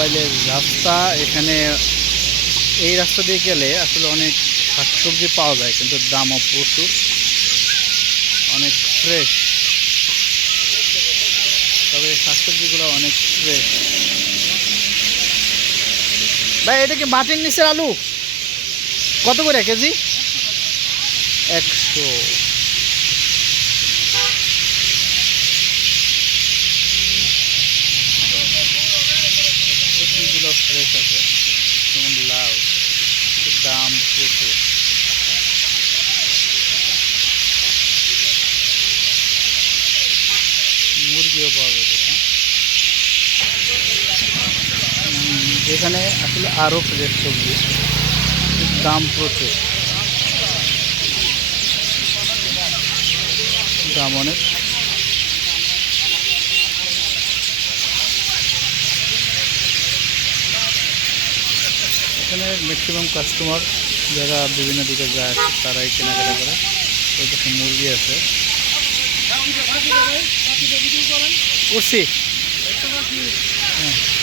মোবাইলের রাস্তা এখানে, এই রাস্তা দিয়ে গেলে আসলে অনেক শাকসবজি পাওয়া যায়, কিন্তু দামও প্রচুর। অনেক ফ্রেশ তবে শাকসবজিগুলো অনেক ফ্রেশ ভাই, এটা কি মাটির নিচের আলু? কত করে কেজি? একশো। ফ্রেশ আছে যেমন লাউ দাম প্রচুর মুরগিও পাওয়া যাবে? এখানে আসলে আরও ফ্রেশ সবজি দাম প্রচুর দাম অনেক এখানে ম্যাক্সিমাম কাস্টমার যারা বিভিন্ন দিকে যায় তারাই কেনাকাটা করে। ওই পাশে মুরগি আছে। করছি হ্যাঁ।